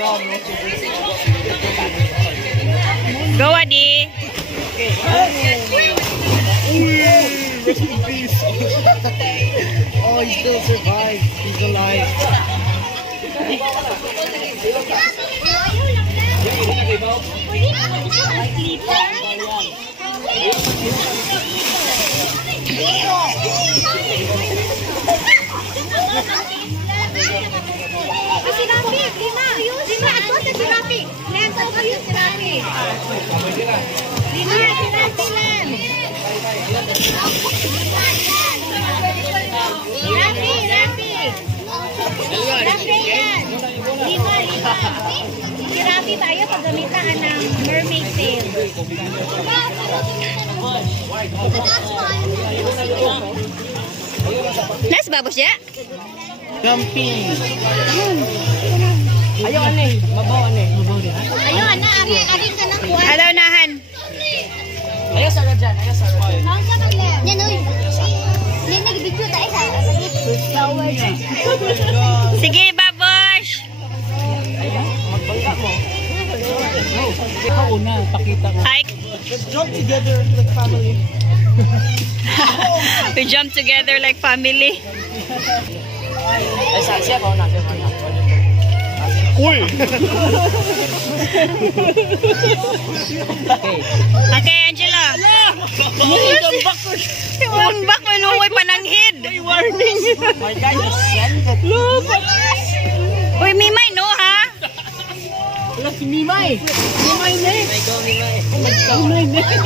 Go, Adi. Rest in peace. Oh, he still survived. He's alive. Grabe tayo paggamitan ng mermaid tail. Nas babos ya? Jumping. Ayaw ane, mabaw ane. Ayaw, ana, ari ka na kuha. Alaw nahan. Ayaw sa dyan, ayaw sa dyan. Yan, uy. Yan, nag-video tayo sa flower. Sige, babos. Magbangga mo. Ikaw una, pakita mo. Hi. Let's jump together like family. We jump together like family. Ay, siya pa una. Uy! Okay, Angela. Iwan back mo nuhoy pananghid. Warning! My guy just sent it. Look! Uy, Mimay, no, ha? Wala si Mimay! Mimay na eh! Mimay na eh!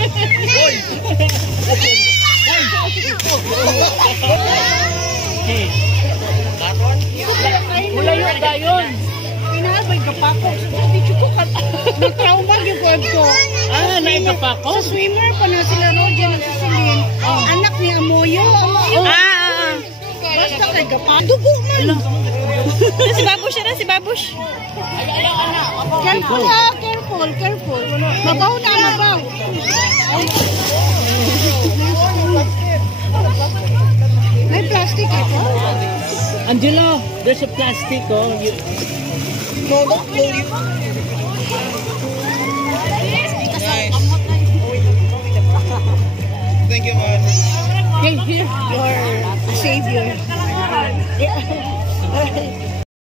Hey! Wala yung dayon! Pinabay kapako! Dito ko ka! Nagtrauma yung web ko! Ah, naigapako? Sa swimmer pa na sila no, dyan nagsasalin. Anak ni Amoyo! Basta kay kapako! Dugo man! Si Babush na, si Babush. Careful ha, careful. Mabaw na, mabaw. May plastic ito. Angelo, there's a plastic, oh. No, don't pull you. Nice. Thank you, man. You're a savior.